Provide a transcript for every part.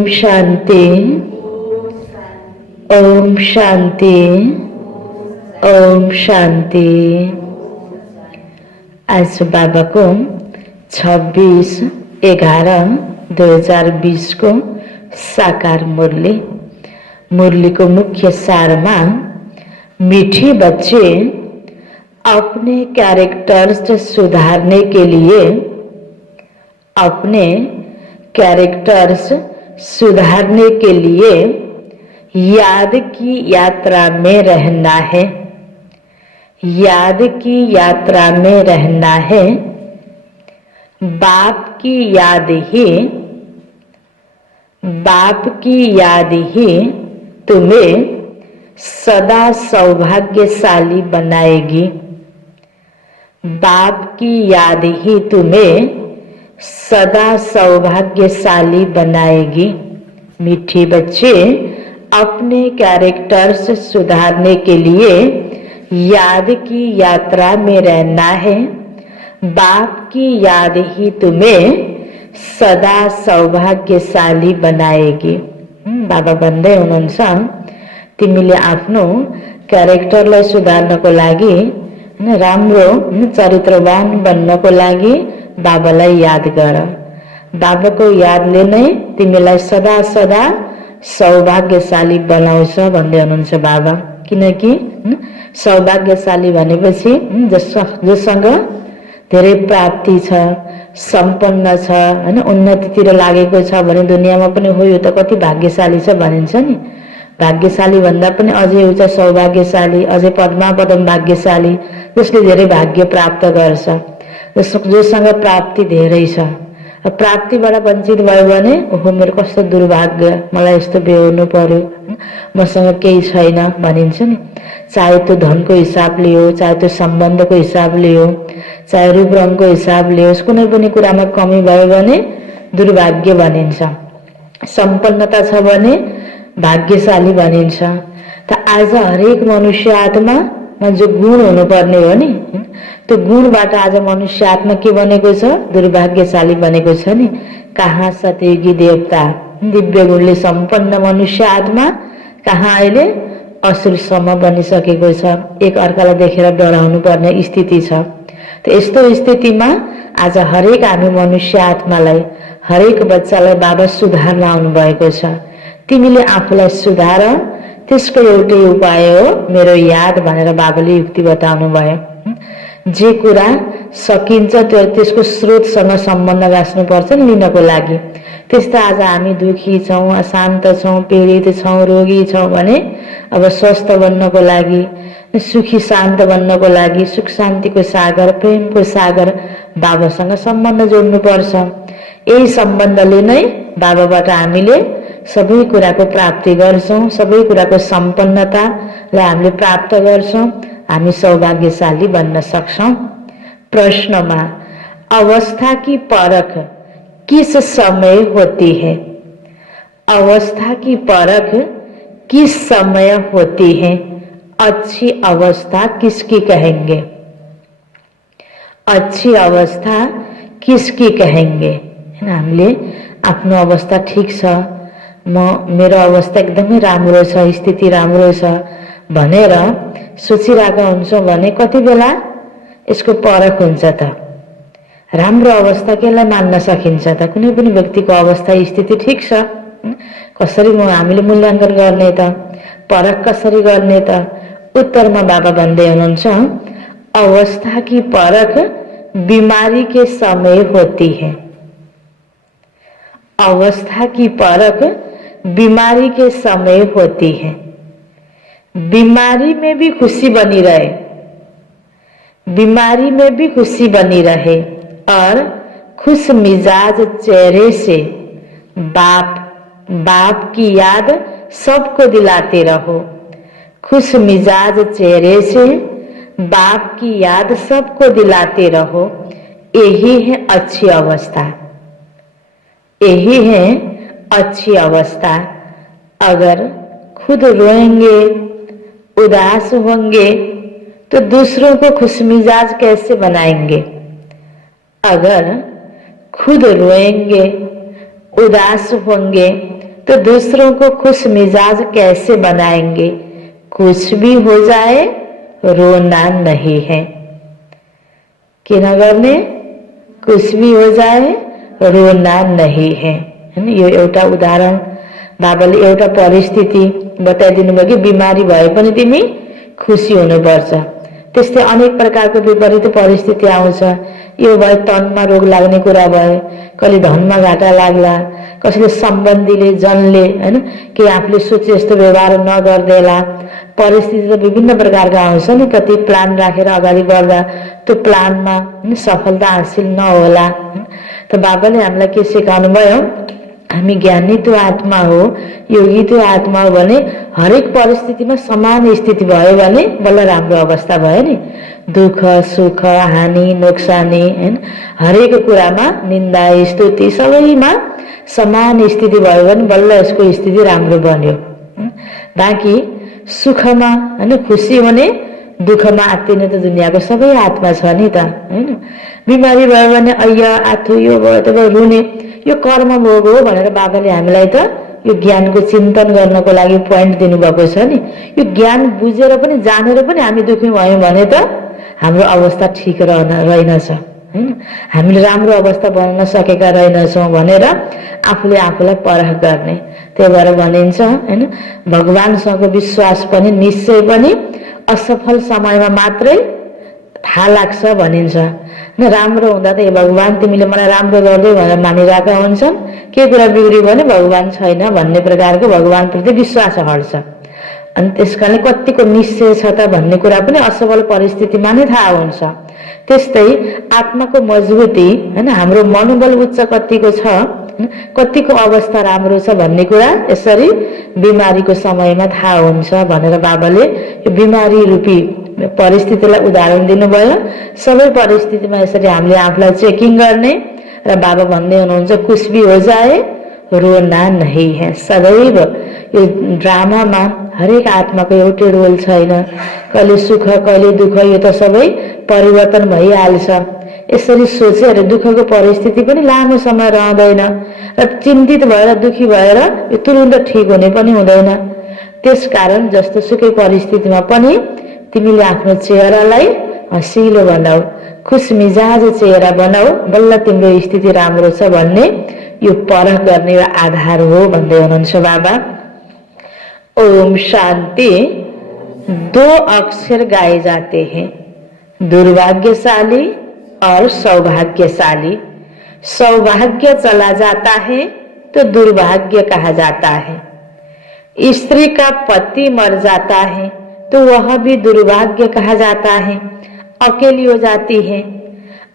ओम शांति, ओम शांति, ओम शांति। आज बाबा को 26/11/2020 को साकार मुरली को मुख्य सार में मीठे बच्चे अपने कैरेक्टर्स सुधारने के लिए याद की यात्रा में रहना है। याद की यात्रा में रहना है। बाप की याद ही तुम्हें सदा सौभाग्यशाली बनाएगी। बाप की याद ही तुम्हें सदा सौभाग्यशाली बनाएगी। मीठे बच्चे अपने कैरेक्टर्स सुधारने के लिए याद की यात्रा में रहना है। बाप की याद ही तुम्हें सदा सौभाग्यशाली बनाएगी। बाबा भन्दै हुनुहुन्छ तिमीले आफ्नो क्यारेक्टरलाई सुधार्नको लागि राम्रो चरित्रवान बन्नको लागि बाबालाई याद गर। बाबाको यादले नै तिमीलाई सदा सदा सौभाग्यशाली बनाउँछ भन्दै हुनुहुन्छ बाबा। किनकि सौभाग्यशाली भनेपछि जोसँग धेरै प्राप्ति छ, सम्पन्न छ, हैन, उन्नतितिर लागेको छ भने दुनियाँमा पनि हो यो त कति भाग्यशाली छ भनिन्छ नि। भाग्यशाली भन्दा पनि अझै उच्च सौभाग्यशाली, अझै पद्मापदम भाग्यशाली, जसले धेरै भाग्य प्राप्त गर्छ, जोसँग प्राप्ति धेरै छ। प्राप्तिबाट वञ्चित भयो भने ओहो मेरो कस्तो दुर्भाग्य, मलाई यस्तो बेहोर्नु पर्यो, मसँग केही छैन भनिन्छ नि। चाहे त्यो धनको हिसाबले हो, चाहे त्यो सम्बन्धको हिसाबले हो, चाहे रूप रङको हिसाबले हो, कुनै पनि कुरामा कमी भयो भने दुर्भाग्य भनिन्छ। सम्पन्नता छ भने भाग्यशाली भनिन्छ। त आज हरेक मनुष्य आत्मामा जो गुण हुनुपर्ने हो नि, त्यो गुणबाट आज मनुष्य आत्मा के बनेको छ? दुर्भाग्यशाली बनेको छ नि। कहाँ सतयुगी देवता दिव्य गुणले सम्पन्न मनुष्य आत्मा कहाँ अहिले असुरसम्म बनिसकेको छ। एक अर्कालाई देखेर डराउनु पर्ने स्थिति छ। त यस्तो स्थितिमा आज हरेक हामी मनुष्य आत्मालाई, हरेक बच्चालाई बाबा सुधार्न आउनु भएको छ। तिमीले आफूलाई सुधार, त्यसको एउटै उपाय हो मेरो याद भनेर बाबाले युक्ति बताउनु भयो। जे कुरा सकिन्छ त्यसको स्रोतसँग सम्बन्ध राख्नुपर्छ नि लिनको लागि। त्यस्तो आज हामी दुखी छौँ, अशान्त छौँ, पीडित छौँ, रोगी छौँ भने अब स्वस्थ बन्नको लागि, सुखी शान्त बन्नको लागि, सुख शान्तिको सागर, प्रेमको सागर बाबासँग सम्बन्ध जोड्नुपर्छ। यही सम्बन्धले नै बाबाबाट हामीले सबै कुराको प्राप्ति गर्छौँ, सबै कुराको सम्पन्नतालाई हामीले प्राप्त गर्छौँ, हामी सौभाग्यशाली बन्न सक्छौँ। प्रश्नमा अवस्था की परख किस समय होती है? अवस्था की परख किस समय होती है? अच्छी अवस्था किसकी कहेंगे? अच्छी अवस्था किसकी कहेंगे? हामीले आफ्नो अवस्था ठीक छ, मेरो अवस्था एकदमै राम्रो छ, स्थिति राम्रो छ भनेर सोचिरहेका हुन्छौँ भने कति बेला यसको परख हुन्छ त? राम्रो अवस्था केलाई मान्न सकिन्छ त? कुनै पनि व्यक्तिको अवस्था स्थिति ठीक छ, कसरी हामीले मूल्याङ्कन गर्ने त? परख कसरी गर्ने त? उत्तरमा बाबा भन्दै हुनुहुन्छ अवस्था की परख बीमारी के समय होती है। अवस्था की परख बीमारी के समय होती है। बीमारी में भी खुशी बनी रहे, बीमारी में भी खुशी बनी रहे और खुश मिजाज चेहरे से बाप की याद सबको दिलाते रहो। खुश मिजाज चेहरे से बाप की याद सबको दिलाते रहो। यही है अच्छी अवस्था, यही है अच्छी अवस्था। अगर खुद रोएंगे, उदास होंगे तो दूसरों को खुशमिजाज कैसे बनाएंगे? अगर खुद रोएंगे, उदास होंगे तो दूसरों को खुश मिजाज कैसे बनाएंगे? कुछ भी हो जाए रोना नहीं है। किन गर्ने? कुछ भी हो जाए रोना नहीं है। यो एउटा उदाहरण बाबाले एउटा परिस्थिति बताइदिनु भयो कि बिमारी भए पनि तिमी खुसी हुनुपर्छ। त्यस्तै अनेक प्रकारको विपरीत परिस्थिति आउँछ। यो भए तनमा रोग लाग्ने कुरा भयो, कहिले धनमा घाटा लाग्ला, कसैले सम्बन्धीले जनले हैन कि आफूले सोचे जस्तो व्यवहार नगर्देला। परिस्थिति त विभिन्न प्रकारका आउँछ नि। कति प्लान राखेर अगाडि बढ्दा त्यो प्लानमा सफलता हासिल नहोला। त बाबाले हामीलाई के सिकाउनु भयो? हामी ज्ञानी त्यो आत्मा हो, योगी त्यो आत्मा हो भने हरेक परिस्थितिमा समान स्थिति भयो भने बल्ल राम्रो अवस्था भयो नि। दुःख सुख हानि नोक्सानी हैन हरेक कुरामा निन्दा स्तुति सबैमा समान स्थिति भयो भने बल्ल यसको स्थिति राम्रो बन्यो। बाँकी सुखमा हैन खुसी हुने, दुःखमा आत्तिने त दुनियाँको सबै आत्मा छ नि त हैन। बिमारी भयो भने अय्या आथु यो भयो त रुने, यो कर्म भोग हो भनेर बाबाले हामीलाई त यो ज्ञानको चिन्तन गर्नको लागि पोइन्ट दिनुभएको छ नि। यो ज्ञान बुझेर पनि जानेर पनि हामी दुःखी भयौँ भने त हाम्रो अवस्था ठिक रहेनछ हैन। हामीले राम्रो अवस्था बनाउन सकेका रहेनछौँ भनेर आफूले आफूलाई परख गर्ने। त्यही भएर भनिन्छ हैन भगवानसँग विश्वास पनि निश्चय पनि असफल समयमा मात्रै थाहा लाग्छ भनिन्छ। न राम्रो हुँदा त ए भगवान तिमीले मलाई राम्रो गर्दै भनेर मानिरहेका हुन्छन्, के कुरा बिग्रियो भने भगवान छैन भन्ने प्रकारको भगवानप्रति विश्वास हट्छ। अनि त्यसकारणले कतिको निश्चय छ त भन्ने कुरा पनि असफल परिस्थितिमा नै थाहा हुन्छ। त्यस्तै आत्माको मजबुती हैन हाम्रो मनोबल उच्च कतिको छ, कतिको अवस्था राम्रो छ भन्ने कुरा यसरी बिमारीको समयमा थाहा हुन्छ भनेर बाबाले यो बिमारी रूपी परिस्थितिलाई उदाहरण दिनुभयो। सबै परिस्थितिमा यसरी हामीले आफूलाई चेकिङ गर्ने र बाबा भन्दै हुनुहुन्छ कुछ भी हो जाए रोना नहीं है। सदैव यो ड्रामामा हरेक आत्माको एउटै रोल छैन। कहिले सुख कहिले दुःख, यो त सबै परिवर्तन भइहाल्छ। यसरी सोचेर दुःखको परिस्थिति पनि लामो समय रहँदैन र चिन्तित भएर दुखी भएर यो तुरुन्त ठिक हुने पनि हुँदैन। त्यसकारण जस्तो सुकै परिस्थितिमा पनि तिमीले आफ्नो चेहरालाई हँसिलो बनाऊ, खुश मिजाज चेहरा बनाऊ, बल्ल तिम्रो स्थिति राम्रो छ भन्ने यो परख गर्ने आधार हो भन्दै हुनुहुन्छ बाबा। ओम शांति। 2 अक्षर गाए जाते हैं, दुर्भाग्यशाली और सौभाग्यशाली। सौभाग्य चला जाता है तो दुर्भाग्य कहा जाता है। स्त्री का पति मर जाता है तो वह भी दुर्भाग्य कहा जाता है, अकेली हो जाती है।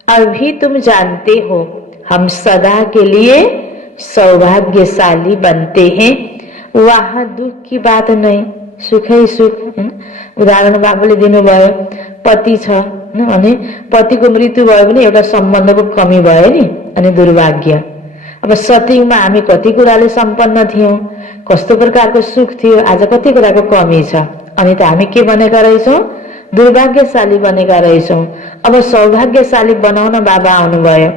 अभी तुम जानते हो हम सदा के लिए सौभाग्यशाली बनते हैं। वहाँ दुख की बात नहीं, सुखै सुख। उदाहरण बाबाले दिनुभयो, पति छ अनि पतिको मृत्यु भयो भने एउटा सम्बन्धको कमी भयो नि, अनि दुर्भाग्य। अब सतीमा हामी कति कुराले सम्पन्न थियौं, कस्तो प्रकारको सुख थियो, आज कति कुराको कमी छ, अनि त हामी के बनेका रहेछौँ? दुर्भाग्यशाली बनेका रहेछौँ। अब सौभाग्यशाली बनाउन बाबा आउनुभयो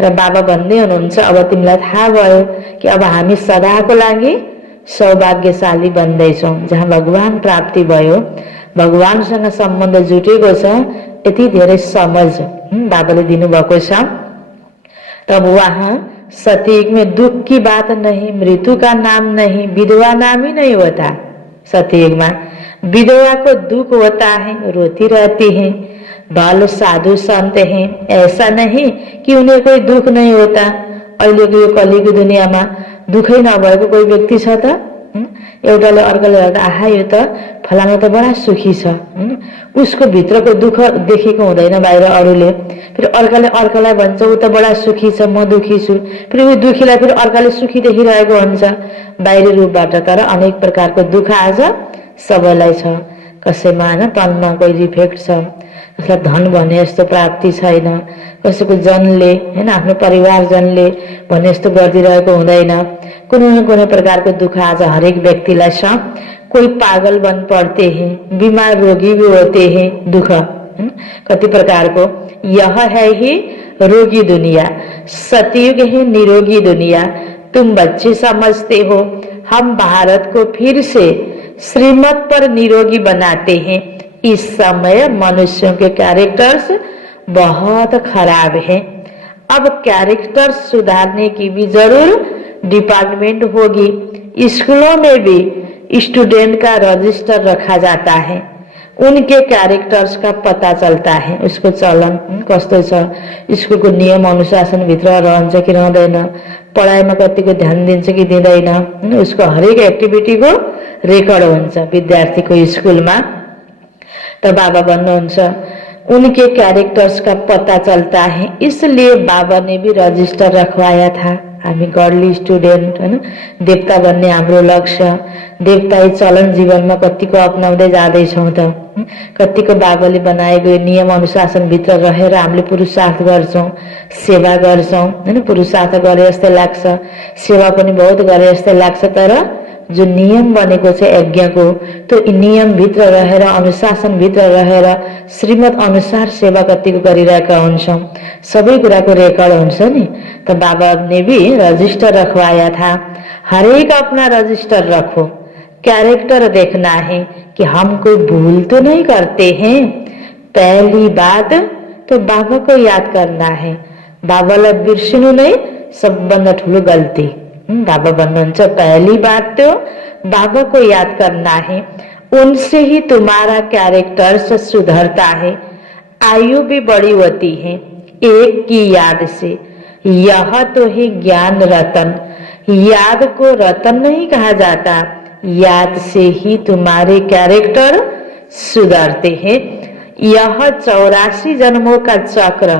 र बाबा भन्दै हुनुहुन्छ अब तिमीलाई थाहा भयो कि अब हामी सदाको लागि सौभाग्यशाली बन्दैछौँ। जहाँ भगवान प्राप्ति भयो, भगवानसँग सम्बन्ध जुटेको छ, यति धेरै समझ बाबाले दिनुभएको छ। तब वहाँ सतयुग में दुख की बात नहीं, मृत्यु का नाम नहीं, विधवा नाम ही नहीं होता। सतयुग में विधवा को दुख होता है, रोती रहती है। बाल साधु संत हैं, ऐसा नहीं कि उन्हें कोई दुख नहीं होता। अहिलेको यो कलिको दुनियाँमा दुखै नभएको कोही व्यक्ति छ त? एउटाले अर्कोले हेर्दा आहा यो त फलाना त बडा सुखी छ, उसको भित्रको दुःख देखेको हुँदैन बाहिर अरूले। फेरि अर्काले अर्कालाई भन्छ ऊ त बडा सुखी छ, म दुखी छु। फेरि ऊ दुखीलाई फेरि अर्काले सुखी देखिरहेको हुन्छ बाहिरी रूपबाट। तर अनेक प्रकारको दुःख आज सबैलाई छ। कसैमा हैन तनमा कोही डिफेक्ट छ, कसैलाई धन भने जस्तो प्राप्ति छैन, कसैको जनले हैन आफ्नो परिवारजनले भने जस्तो गरिदिरहेको हुँदैन। कुनै न कुनै प्रकारको दुःख आज हरेक व्यक्तिलाई छ। कोई पागल बन पड़ते हैं, बीमार रोगी भी होते हैं, दुख कति प्रकारको। यह है ही रोगी दुनिया, सतयुग है निरोगी दुनिया। तुम बच्चे समझते हो हम भारत को फिर से श्रीमत पर निरोगी बनाते हैं। इस समय मनुष्यों के कैरेक्टर्स बहुत खराब हैं। अब कैरेक्टर्स सुधारने की भी जरूर डिपार्टमेंट होगी। स्कूलों में भी स्टूडेंट का रजिस्टर रखा जाता है, उनके कैरेक्टर्स का पता चलता है, उसको चलन कस्तो छ, स्कुलको नियम अनुशासन भित्र रहन्छ कि रहँदैन, पढाइमा कतिको ध्यान दिन्छ कि दिँदैन, उसको हरेक एक्टिभिटीको रेकर्ड हुन्छ विद्यार्थीको स्कूलमा। तो बाबा भन्नुहुन्छ उनके कैरेक्टर्स का पता चलता है, इसलिए बाबा ने भी रजिस्टर रखवाया था। हामी गर्ली स्टूडेंट हैन, देवता बन्ने हाम्रो लक्ष्य, देवताई चलन जीवनमा कतिको अपनाउँदै जाँदैछौँ त, कतिको बाबाले बनाएको नियम अनुशासन भित्र रहेर हामीले पुरुषार्थ गर्छौँ, सेवा गर्छौँ हैन। पुरुषार्थ गरे जस्तै लाग्छ, सेवा पनि बहुत गरे जस्तै लाग्छ, तर जो नियम बनेको छ यज्ञको त्यो नियम भित्र रहेर अनुशासन भित्र रहेर श्रीमत अनुसार सेवा कतिको गरिरहेका हुन्छौँ, सबै कुराको रेकर्ड हुन्छ नि। तो बाबा ने भी रजिस्टर रखवाया था। हरेक अपना रजिस्टर रखो, कैरेक्टर देखना है कि हम कोई भूल तो नहीं करते हैं। पहली बात तो बाबा को याद करना है, बाबालाई बिर्सिनु नै सबभन्दा ठुलो गल्ती। बाबा भन्नुहुन्छ पहली बात तो बाबा को याद करना है, उनसे ही तुम्हारा कैरेक्टर सुधरता है, आयु भी बड़ी होती है एक की याद से। यह तो है ज्ञान रतन, याद को रतन नहीं कहा जाता, याद से ही तुम्हारे कैरेक्टर सुधरते हैं। यह 84 जन्मों का चक्र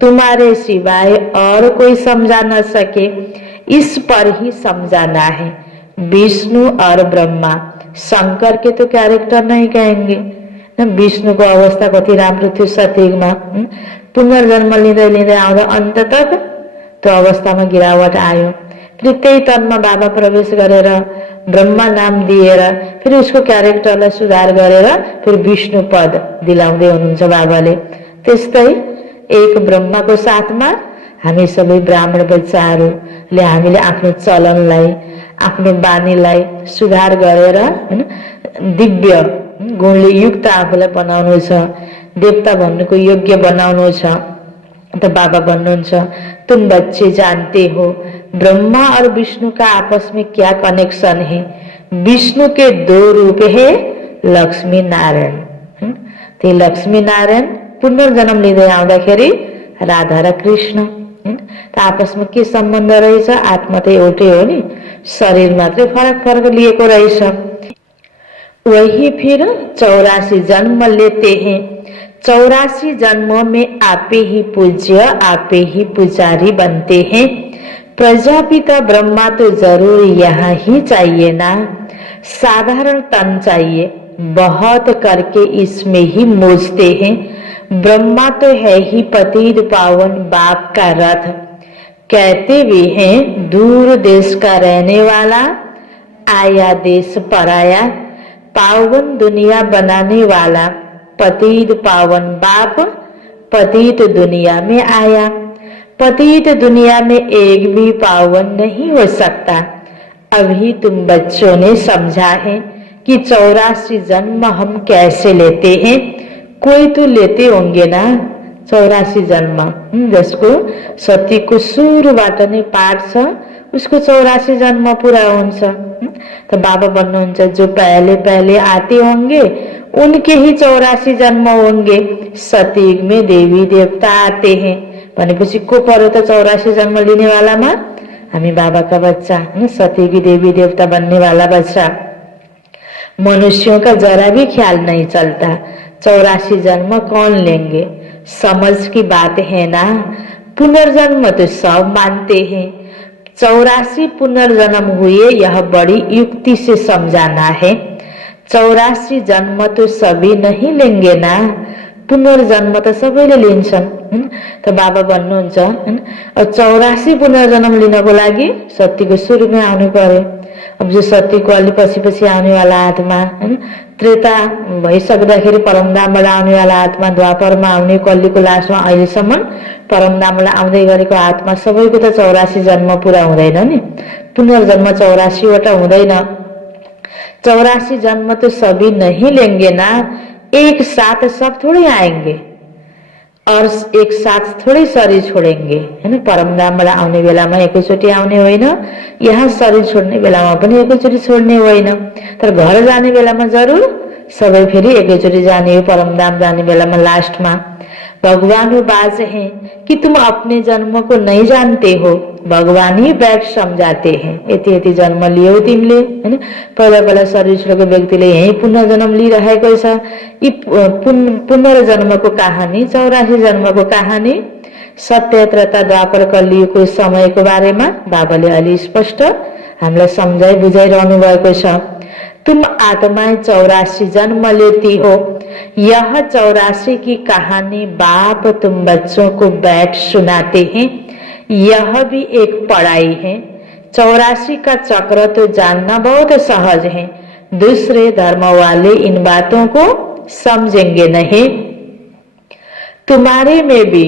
तुम्हारे सिवाय और कोई समझा न सके, इस पर ही समझाना है। विष्णु और ब्रह्मा, शंकर के तो कैरेक्टर नहीं कहेंगे न। विष्णु को अवस्था कति राम्रो थियो सतयुगमा, पुनर्जन्म लिँदै लिँदै आउँदा अन्त तक त्यो अवस्थामा गिरावट आयो। फेरि त्यही तनमा बाबा प्रवेश गरेर ब्रह्मा नाम दिएर फेरि उसको क्यारेक्टरलाई सुधार गरेर फेरि विष्णु पद दिलाउँदै हुनुहुन्छ बाबाले। त्यस्तै एक ब्रह्माको साथमा हामी सबै ब्राह्मण बच्चाहरूले हामीले आफ्नो चलनलाई आफ्नो बानीलाई सुधार गरेर हैन दिव्य गुणले युक्त आफूलाई बनाउनु छ, देवता भन्नुको योग्य बनाउनु छ। तो बाबा भन्नुहुन्छ तुम बच्चे जानते हो ब्रह्मा और विष्णु का आपस में क्या कनेक्शन है। विष्णु के 2 रूप है लक्ष्मी नारायण। ते लक्ष्मी नारायण पुनर्जन्म लिँदै आउँदाखेरि राधा र कृष्ण त आपसमा के सम्बन्ध रहेछ? आत्मा त एउटै हो नि, शरीर मात्रै फरक फरक लिएको रहेछ। वही फिर 84 जन्म लेते हैं, 84 जन्मों में आपे ही पूज्य आपे ही पुजारी बनते हैं। प्रजापिता ब्रह्मा तो जरूर यहाँ ही चाहिए ना, साधारण तन चाहिए, बहुत करके इसमें ही मोजते हैं। ब्रह्मा तो है ही पतित पावन बाप का रथ, कहते भी हैं दूर देश का रहने वाला आया देश पराया, पावन दुनिया बनाने वाला पतित पावन बाप पतित दुनिया में आया। पतित दुनिया में एक भी पावन नहीं हो सकता। अभी तुम बच्चों ने समझा है कि 84 जन्म हम कैसे लेते हैं। कोई तो लेते होंगे ना 84 जन्म, जसको सतीको सुरुबाट नै पाठ छ उसको 84 जन्म पूरा हुन्छ। तो बाबा भन्नुहुन्छ जो पहले पहले आते होंगे उनके ही 84 जन्म होंगे। सतयुग में देवी देवता आते हैं भनेपछि को पर्यो त 84 जन्म लिने वालामा? हामी बाबाका बच्चा, सतयुगी देवी देवता बनने वाला बच्चा। मनुष्यों का जरा भी ख्याल नहीं चलता 84 जन्म कौन लेंगे। समझ की बात है ना। पुनर्जन्म तो सब मानते हैं, 84 पुनर्जन्म हुए यह बड़ी युक्ति से समझाना है। 84 जन्म तो सभी नहीं लेंगे ना, पुनर्जन्म त सबैले लिन्छन्। त बाबा भन्नुहुन्छ 84 पुनर्जन्म लिनको लागि सत्यको सुरुमै आउनु पर्यो। अब जो सत्यको अलि पछि पछि आउने वाला आत्मा त्रेता भइसक्दाखेरि परमधामबाट आउने वाला आत्मा, द्वापरमा आउने, कलिको लास्टमा अहिलेसम्म परमधामबाट आउँदै गरेको आत्मा सबैको त 84 जन्म पुरा हुँदैन नि। पुनर्जन्म 84वटा हुँदैन। 84 जन्म तो सभी नहीं लेंगे ना, एक साथ सब थोड़े आएंगे और एक साथ थोड़े शरीर छोडेंगे हैन। परमधामबाट आउने बेलामा एकैचोटि आउने होइन, यहाँ शरीर छोड्ने बेलामा पनि एकैचोटि छोड्ने होइन, तर घर जाने बेलामा जरुर सबै फेरि एकैचोटि जाने हो। परमधाम जाने बेलामा लास्टमा भगवान वो बाज हैं कि तुम अपने जन्म को नहीं जानते हो, भगवान ही बैठ समझाते हैं। यति यति जन्म लियो तिमीले हैन। पहिला पहिला शरीर छोडेको व्यक्तिले यही पुनर्जन्म लिइरहेको छ। यी पुनर्जन्मको कहानी, 84 जन्मको कहानी, सत्य त्रेता द्वापर कलियुगको समयको बारेमा बाबाले अलि स्पष्ट हामीलाई सम्झाइ बुझाइरहनु भएको छ। तुम आत्माएं 84 जन्म लेती हो, यह 84 की कहानी बाप तुम बच्चों को बैठ सुनाते हैं, यह भी एक पढ़ाई है। 84 का चक्र तो जानना बहुत सहज है, दूसरे धर्म वाले इन बातों को समझेंगे नहीं। तुम्हारे में भी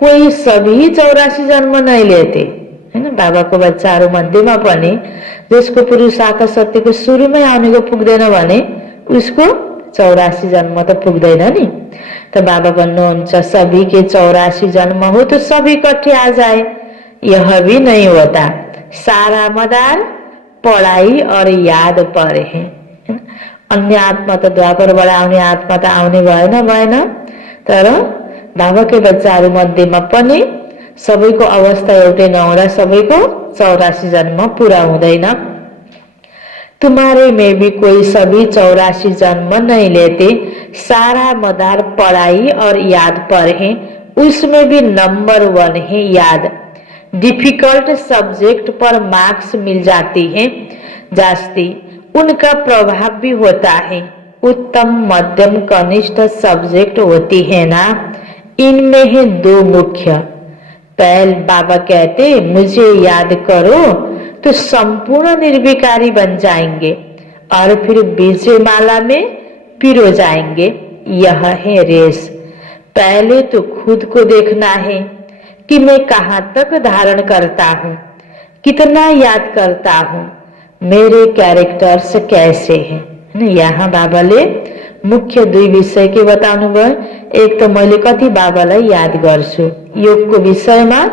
कोई सभी 84 जन्म नहीं लेते हैन। बाबाको बच्चाहरू मध्येमा पनि जसको पुरुषार्थ सत्यको सुरुमै आउनेको पुग्दैन भने उसको 84 जन्म त पुग्दैन नि। तो बाबा भन्नुहुन्छ सभी के 84 जन्म हो तो सभी इकट्ठे आ जाए, यह भी नहीं होता। सारा मदार पढ़ाई और याद पर है। अन्य आत्मा त द्वापरबाट आउने आत्मा त आउने भएन, तर बाबाकै बच्चाहरू मध्येमा पनि सबैको अवस्था एउटै नहुँदा सबैको 84 जन्म पूरा हुँदैन। तुम्हारे में भी कोई सभी 84 जन्म नहीं लेते, सारा मदार पढ़ाई और याद पर है, उसमें भी नंबर 1 है याद। डिफिकल्ट सब्जेक्ट पर मार्क्स मिल जाती है जास्ती, उनका प्रभाव भी होता है। उत्तम मध्यम कनिष्ठ सब्जेक्ट होती है ना, इनमें है 2 मुख्य। पहले बाबा कहते मुझे याद करो तो संपूर्ण निर्विकारी बन जाएंगे और फिर विजय माला में पिरो जाएंगे। यह है रेस। पहले तो खुद को देखना है कि मैं कहाँ तक धारण करता हूँ, कितना याद करता हूँ, मेरे कैरेक्टर्स कैसे हैं। यहाँ बाबाले मुख्य 2 विषय के बताउनु भयो। एक तो मैले कति बाबालाई याद गर्छु, योगको विषयमा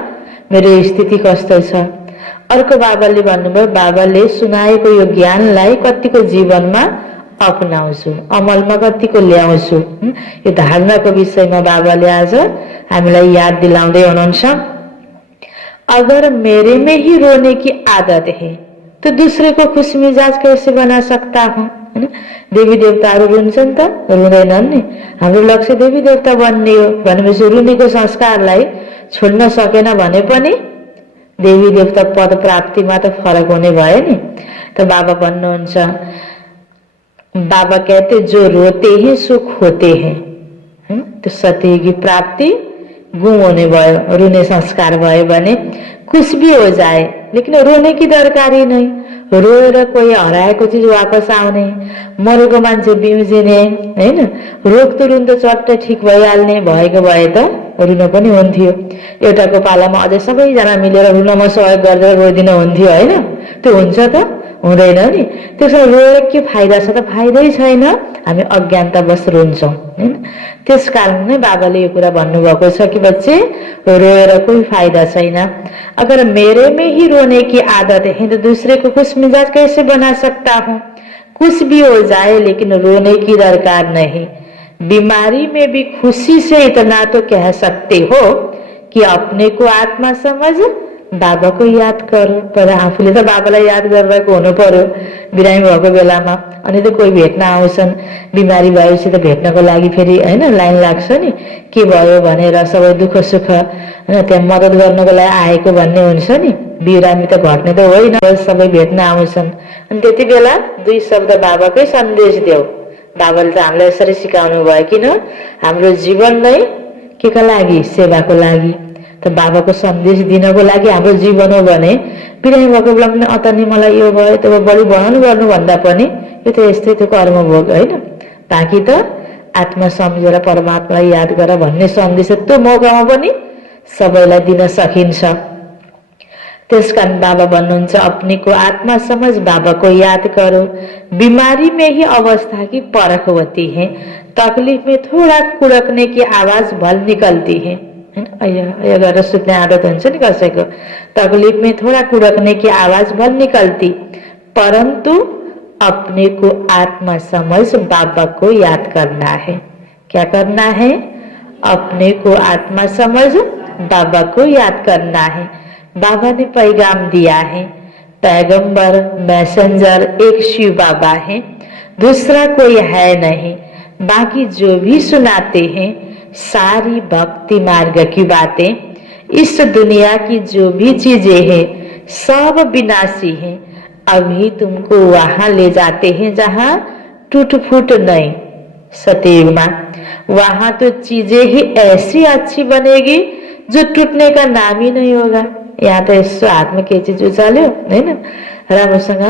मेरो स्थिति कस्तो छ। अर्को बाबाले भन्नुभयो बाबाले सुनाएको यो ज्ञानलाई कतिको जीवनमा अपनाउँछु, अमलमा कतिको ल्याउँछु। यो धारणाको विषयमा बाबाले आज हामीलाई याद दिलाउँदै हुनुहुन्छ। अगर मेरे में ही रोने की आदत है तो दूसरे को खुश मिजाज कैसे बना सकता हूँ। देवी देवताहरू रुन्छन् त, रुँदैनन् नि। हाम्रो लक्ष्य देवी देवता बन्ने हो भनेपछि रुनेको संस्कारलाई छोड्न सकेन भने पनि देवी देवता पद प्राप्तिमा त फरक हुने भयो नि। तो बाबा भन्नुहुन्छ, बाबा कहते जो रोते हैं सुख होते हैं। तो सत्य की प्राप्ति गुम होने भयो, रुने संस्कार भयो भने खुश भी हो जाए लेकिन रोने की दरकार ही नहीं। रोएर कोही हराएको चिज वापस आउने, मरेको मान्छे बिउजिने हैन, रोग त रुन त चट्ट ठिक भइहाल्ने भएको भए त रुन पनि हुन्थ्यो। एउटाको पालामा अझै सबैजना मिलेर रुनमा सहयोग गरेर रोइदिन हुन्थ्यो हैन। त्यो हुन्छ त हुँदैन नि। त्यसो रोएर के फाइदा छ त, फाइदै छैन। हामी अज्ञानतावश रुन्छौं हैन। त्यसकारण नै बाबाले यो कुरा भन्नुभएको छ कि बच्चे रोएर कोही फाइदा छैन। अगर मेरे में ही रोने की आदत है तो दूसरे को खुश मिजाज कैसे बना सकता हूँ। खुश भी हो जाए लेकिन रोने की दरकार नहीं। बीमारी में भी खुशी से इतना तो कह सकते हो कि अपने को आत्मा समझ बाबा को याद करो। पर आफूले त बाबालाई याद गरिरहेको हुनु पर्यो बिरामी भएको बेलामा। अनि त कोही भेट्न आउँछन्, बिमारी भएपछि त भेट्नको लागि फेरि हैन लाइन लाग्छ नि, के भयो भनेर सबै दुःख सुख हैन त्यहाँ मद्दत गर्नको लागि आएको भन्ने हुन्छ नि। बिरामी त घट्ने त होइन, सबै भेट्न आउँछन्। अनि त्यति बेला 2 शब्द बाबाकै सन्देश देऊ। बाबाले त हामीलाई यसरी सिकाउनु भयो, किन हाम्रो जीवन नै के का लागि, सेवाको लागि। त बाबाको सन्देश दिनको लागि हाम्रो जीवन हो भने बिरामी भएको बेला पनि अतनी मलाई यो भयो त्यो बलि वर्णन गर्नु भन्दा पनि यो त यस्तै त्यो कर्म भोग हैन। बाँकी त आत्मा सम्झेर परमात्मालाई याद गर भन्ने सन्देश त्यो मौकामा पनि सबैलाई दिन सकिन्छ। त्यस कारण बाबा भन्नुहुन्छ अपने को आत्मा समझ, बाबा को याद करो। बीमारी में ही अवस्था की परख होती है, तकलीफ में थोड़ा कुड़कने की आवाज भल निकलती है। अगर सुत्ने आदत हुन्छ नि कसैको, तकलीफ में थोड़ा कुड़कने की आवाज भल निकलती, परंतु अपने को आत्मा समझ बाबा को याद करना है। क्या करना है? अपने को आत्मा समझ बाबा को याद करना है। बाबा ने पैगाम दिया है, पैगंबर मैसेंजर एक शिव बाबा है, दूसरा कोई है नहीं। बाकी जो भी सुनाते हैं सारी भक्ति मार्ग की बातें, इस दुनिया की जो भी चीजें हैं सब विनाशी हैं। अभी तुमको वहां ले जाते हैं जहां टूट फूट नहीं। सतयुग में वहां तो चीजें ही ऐसी अच्छी बनेगी जो टूटने का नाम ही नहीं होगा। यहाँ त यसो हातमा के चिज उचाल्यो हैन, राम्रोसँग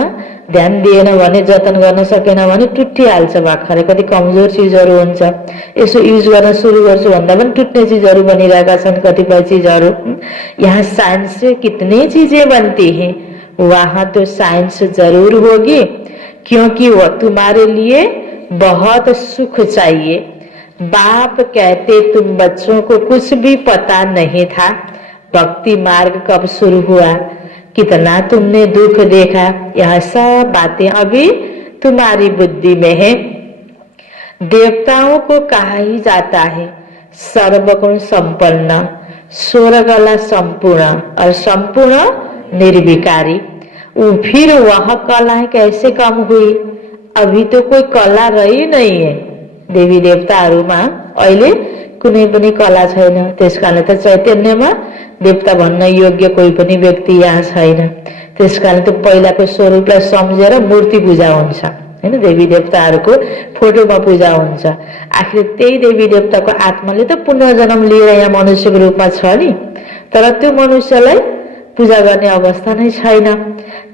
ध्यान दिएन भने, जतन गर्न सकेन भने टुटिहाल्छ भर्खरै। कति कमजोर चिजहरू हुन्छ, यसो युज गर्न सुरु गर्छु भन्दा पनि टुट्ने चिजहरू बनिरहेका छन् कतिपय चिजहरू। यहाँ साइंस से कितनी चीजें बनती हैं, वहां तो साइंस जरूर होगी, क्योंकि वह तुम्हारे लिए बहुत सुख चाहिए। बाप कहते तुम बच्चों को कुछ भी पता नहीं था, भक्ति मार्ग कब शुरू हुआ, कितना तुमने दुख देखा, यह सब बातें अभी तुम्हारी बुद्धि में है। देवताओं को कहा ही जाता है सर्वगुण संपन्न, स्वर्गला संपूर्ण और संपूर्ण निर्विकारी। फिर वह कला कैसे कम हुई? अभी तो कोई कला रही नहीं है। देवी देवताहरूमा अहिले कुनै पनि कला छैन, त्यसकारण त चैतन्यमा देवता भन्न योग्य कोही पनि व्यक्ति यहाँ छैन। त्यसकारण त पहिलाको स्वरूपलाई सम्झेर मूर्ति पूजा हुन्छ हैन, देवी देवताहरूको फोटोमा पूजा हुन्छ। आखिर त्यही देवी देवताको आत्माले त पुनर्जन्म लिएर यहाँ मनुष्यको रूपमा छ नि, तर त्यो मनुष्यलाई पूजा गर्ने अवस्था नै छैन।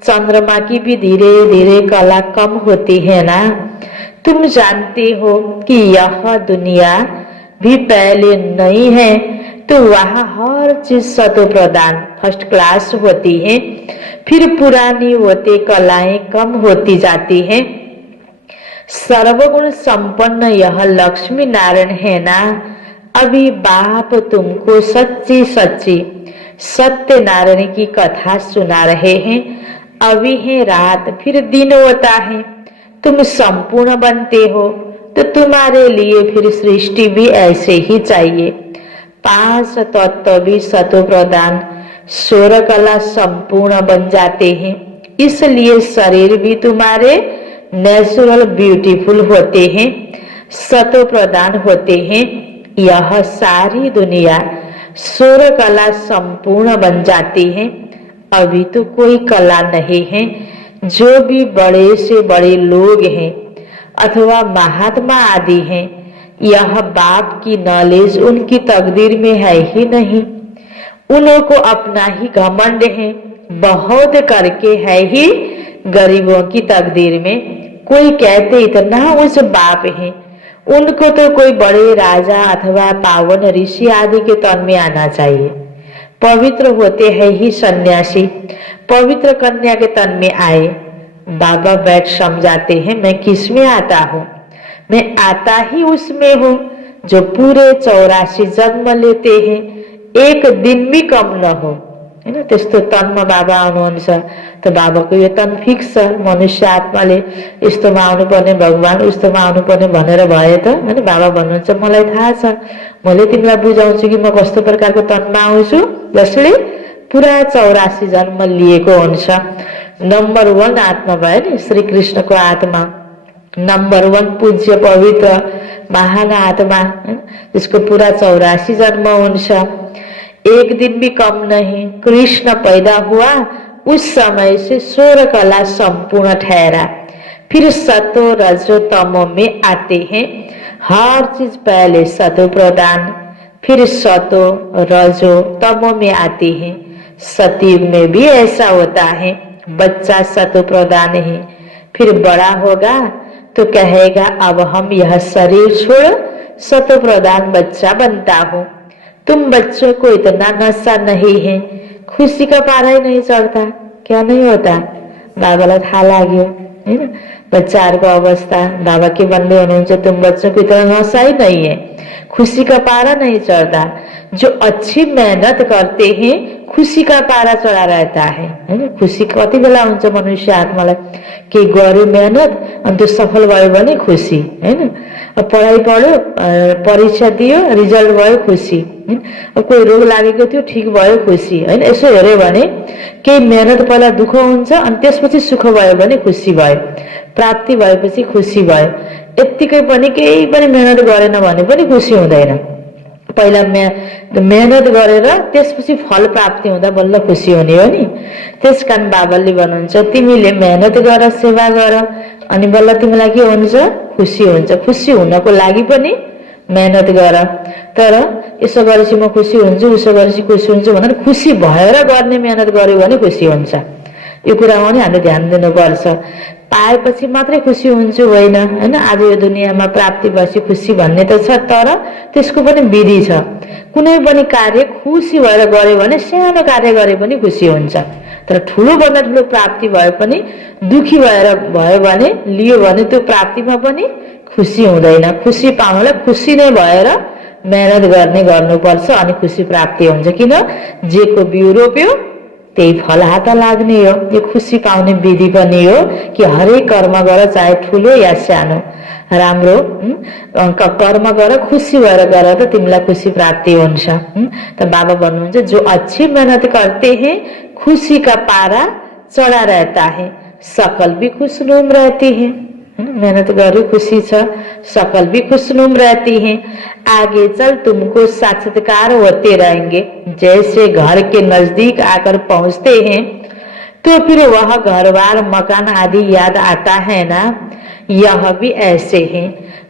चंद्रमा की भी धीरे धीरे कला कम होती है ना। तुम जानते हो कि यह दुनिया भी पहले नहीं है, तो वहाँ हर चीज सतो प्रदान फर्स्ट क्लास होती है, फिर पुरानी होते कलाएं कम होती जाती हैं। सर्वगुण संपन्न यह लक्ष्मी नारायण है ना। अभी बाप तुमको सच्ची सच्ची सत्य नारायण की कथा सुना रहे हैं। अभी है रात, फिर दिन होता है। तुम संपूर्ण बनते हो तो तुम्हारे लिए फिर सृष्टि भी ऐसे ही चाहिए। 5 तत्व भी सतो प्रदान स्वर कला संपूर्ण बन जाते हैं, इसलिए शरीर भी तुम्हारे नेचुरल ब्यूटीफुल होते हैं, सतो प्रदान होते हैं। यह सारी दुनिया स्वर कला संपूर्ण बन जाती है। अभी तो कोई कला नहीं है। जो भी बड़े से बड़े लोग हैं अथवा महात्मा आदि हैं, यह बाप की नॉलेज उनकी तकदीर में है ही नहीं। उन्हों को अपना ही घमंड है, बहुत करके है ही गरीबों की तकदीर में। कोई कहते इतना उस बाप है, उनको तो कोई बड़े राजा अथवा पावन ऋषि आदि के तन में आना चाहिए। पवित्र होते हैं ही सन्यासी, पवित्र कन्या के तन में आए। बाबा बैठ समझाते हैं, मैं किस में आता हूँ? मैं आता ही उसमें हूँ जो पूरे 84 जन्म लेते हैं, एक दिन भी कम न हो हैन। त्यस्तो तनमा बाबा आउनुहुन्छ त बाबाको यो तन फिक्स छ। मनुष्य आत्माले यस्तोमा आउनुपर्ने, भगवान उस्तोमा आउनुपर्ने भनेर भए त हैन। बाबा भन्नुहुन्छ मलाई थाहा छ, मैले तिमीलाई बुझाउँछु कि म कस्तो प्रकारको तनमा आउँछु जसले पुरा 84 जन्म लिएको हुन्छ। नंबर 1 आत्मा भयो नि श्री कृष्णको आत्मा, नंबर 1 पूज्य पवित्र महान आत्मा जिसको पूरा 84 जन्म हुन्छ, एक दिन भी कम नहीं। कृष्ण पैदा हुआ उस समय से स्वर कला संपूर्ण ठहरा, फिर सतो रजो तमो में आते हैं। हर चीज पहले सतो प्रदान, फिर सतो रजो तमो में आती है। सतयुग में भी ऐसा होता है। बच्चा सतो प्रदान है, फिर बड़ा होगा तो कहेगा अब हम यह शरीर छोड़ सतो प्रदान बच्चा बनता हूँ। तुम बच्चों को इतना नशा नहीं है, खुसी का पारा ही नहीं चढ्ता, क्या नहीं होता? बाबालाई थाहा लाग्यो हैन, बच्चाहरूको अवस्था। बाबा के भन्दै हुनुहुन्छ, तुम बच्चों की तरह नशा ही नहीं है, खुशी का पारा नहीं चढ़ता। जो अच्छी मेहनत करते हैं खुशी का पारा चढा रहता है हैन। खुशी कति बेला हुन्छ मनुष्य आत्मालाई, के गर्यो मेहनत अनि त्यो सफल भयो भने खुसी हैन। अब पढाइ पढ्यो, परीक्षा दियो, रिजल्ट भयो, खुसी हैन। अब कोही रोग लागेको थियो, ठीक भयो, खुसी हैन। यसो हेर्यो भने केही मेहनत पहिला दुःख हुन्छ अनि त्यसपछि सुख भयो भने खुसी भयो, प्राप्ति भएपछि खुसी भयो। यत्तिकै पनि केही पनि मेहनत गरेन भने पनि खुसी हुँदैन। पहिला मेहनत गरेर त्यसपछि फल प्राप्ति हुँदा बल्ल खुसी हुने हो नि। त्यसकारण बाबाले भन्नुहुन्छ, तिमीले मेहनत गर, सेवा गर, अनि बल्ल तिमीलाई के हुन्छ? खुसी हुन्छ। खुसी हुनको लागि पनि मेहनत गर। तर यसो गरेपछि म खुसी हुन्छु, उसो गरेपछि खुसी हुन्छु भनेर खुसी भएर गर्ने मेहनत गर्यो भने खुसी हुन्छ। यो कुरामा पनि हामीले ध्यान दिनुपर्छ। पाएपछि मात्रै खुसी हुन्छु होइन हैन। आज यो दुनियाँमा प्राप्ति भएपछि खुसी भन्ने त छ, तर त्यसको पनि विधि छ। कुनै पनि कार्य खुसी भएर गर्यो भने, सानो कार्य गरे पनि खुसी हुन्छ। तर ठुलो भन्दा ठुलो प्राप्ति भए पनि दुखी भएर भयो भने, लियो भने त्यो प्राप्तिमा पनि खुसी हुँदैन। खुसी पाउनलाई खुसी नै भएर मेहनत गर्नुपर्छ अनि खुसी प्राप्ति हुन्छ। किन? जेको बिउ रोप्यो त्यही फल हात लाग्ने हो। यो खुसी पाउने विधि पनि हो कि हरेक कर्म गर, चाहे ठुलो या सानो, राम्रो कर्म गर, खुसी भएर गर त तिमीलाई खुसी प्राप्ति हुन्छ। त बाबा भन्नुहुन्छ, जो अच्छी मेहनत करते हैं खुशी का पारा चढ़ा रहता है, सकल भी खुशनुम रहती है। मेहनत गरी खुशी छ, सकल भी खुशनुम रहती हैं। आगे चल तुमको साक्षात्कार होते रहेंगे। जैसे घर के नजदीक आकर पहुंचते हैं तो फिर वह घर बार मकान आदि याद आता है ना, यह भी ऐसे है।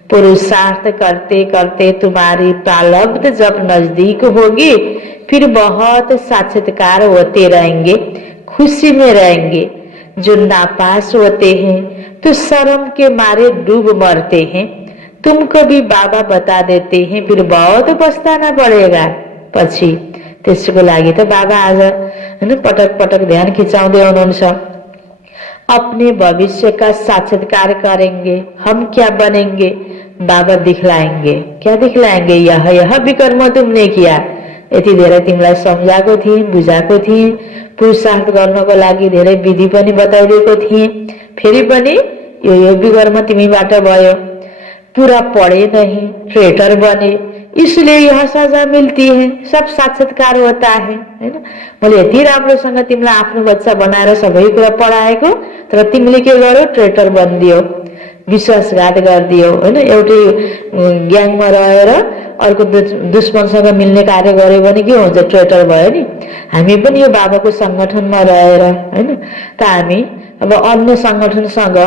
पुरुषार्थ करते करते तुम्हारी प्रारब्ध जब नजदीक होगी फिर बहुत साक्षात्कार होते रहेंगे, खुशी में रहेंगे। जो नापास होते हैं तो शर्म के मारे डूब मरते हैं। तुमको भी बाबा बता देते हैं, फिर बहुत पछताना पड़ेगा पछि। त्यसको लागि त बाबा आज हैन पटक पटक ध्यान खिचाउँदै हुनुहुन्छ। अपने भविष्य का साक्षात्कार करेंगे, हम क्या बनेंगे बाबा दिखलाएंगे। क्या दिखलाएंगे? यह विकर्म तुमने किया। यति धेरै तिमीलाई सम्झाएको थिएँ, बुझाएको थिएँ। पुरुषार्थ गर्नको लागि धेरै विधि पनि बताइदिएको थिएँ। फेरि पनि यो विकर्म तिमीबाट भयो। पूरा पढ़े नहीं, ट्रेटर बने, इसलिए यह सजा मिलती है। सब साक्षात्कार होता है हैन। मैले यति राम्रोसँग तिमीलाई आफ्नो बच्चा बनाएर सबै कुरा पढाएको, तर तिमीले के गर्यो? ट्रेटर बनिदियो, विश्वासघात गरिदियो हैन। एउटै ग्याङमा रहेर अर्को दुश्मनसँग मिल्ने कार्य गर्यो भने के हुन्छ? ट्रेटर भयो नि। हामी पनि यो बाबाको संगठनमा रहेर हैन, त हामी अब अन्य संगठनसँग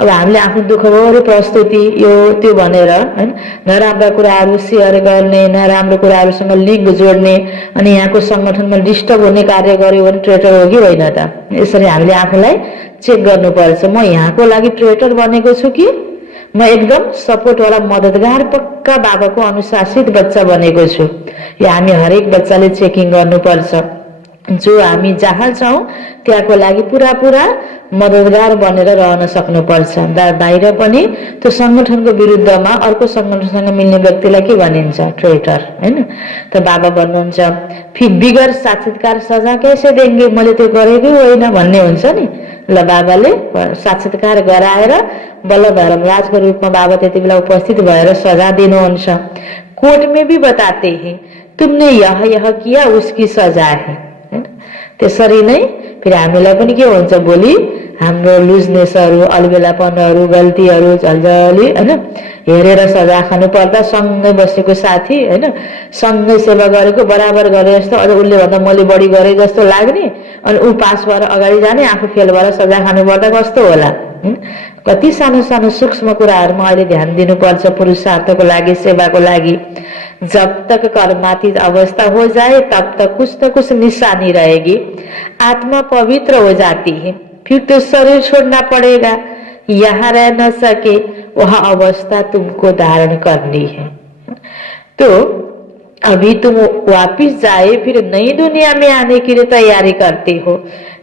अब हामीले आफ्नो दुःखभरि प्रस्तुति यो त्यो भनेर हैन नराम्रा कुराहरू सेयर गर्ने, नराम्रो कुराहरूसँग लिङ्क जोड्ने अनि यहाँको संगठनमा डिस्टर्ब हुने कार्य गर्यो भने ट्रेटर हो कि होइन त? यसरी हामीले आफूलाई चेक गर्नुपर्छ। म यहाँको लागि ट्रेटर बनेको छु कि म एकदम सपोर्ट वाला मद्दतगार पक्का बाबाको अनुशासित बच्चा बनेको छु? यो हामी हरेक बच्चाले चेकिङ गर्नुपर्छ। जो हामी जहाँ छौँ त्यहाँको लागि पुरा मद्दतगार बनेर रहन सक्नुपर्छ। बाहिर पनि त्यो संगठनको विरुद्धमा अर्को संगठनसँग मिल्ने व्यक्तिलाई के भनिन्छ? ट्रेटर हैन। त बाबा भन्नुहुन्छ, फिर बिगर साक्षात्कार सजा कैसे देंगे, मैले त्यो गरेकै होइन भन्ने हुन्छ नि। ल बाबाले साक्षात्कार गराएर बल्ल धर्मराजको रूपमा बाबा त्यति बेला उपस्थित भएर सजा दिनुहुन्छ। कोर्ट में भी बताते हैं, तुमने यह किया उसकी सजा है। त्यसरी नै फेरि हामीलाई पनि के हुन्छ? भोलि हाम्रो लुजनेसहरू, अलबेलापनहरू, गल्तीहरू झल्झली हैन हेरेर सजा खानु पर्दा सँगै बसेको साथी हैन, सँगै सेवा गरेको बराबर गरे जस्तो, अझ उसले भन्दा मैले बढी गरे जस्तो लाग्ने, अनि ऊ पास भएर अगाडि जाने, आफू फेल भएर सजा खानु पर्दा कस्तो होला? कति सानो सानो सूक्ष्म कुराहरूमा अहिले ध्यान दिनुपर्छ पुरुषार्थको लागि, सेवाको लागि। जब तक कर्मातीत अवस्था हो जाए तब तक कुछ न कुछ निशानी रहेगी। आत्मा पवित्र हो जाती है, फिर तो शरीर छोड़ना पड़ेगा। यहाँ रह न सके वह अवस्था तुमको धारण करनी है। तो अभी तुम वापिस जाए फिर नई दुनिया में आने के लिए तैयारी करते हो।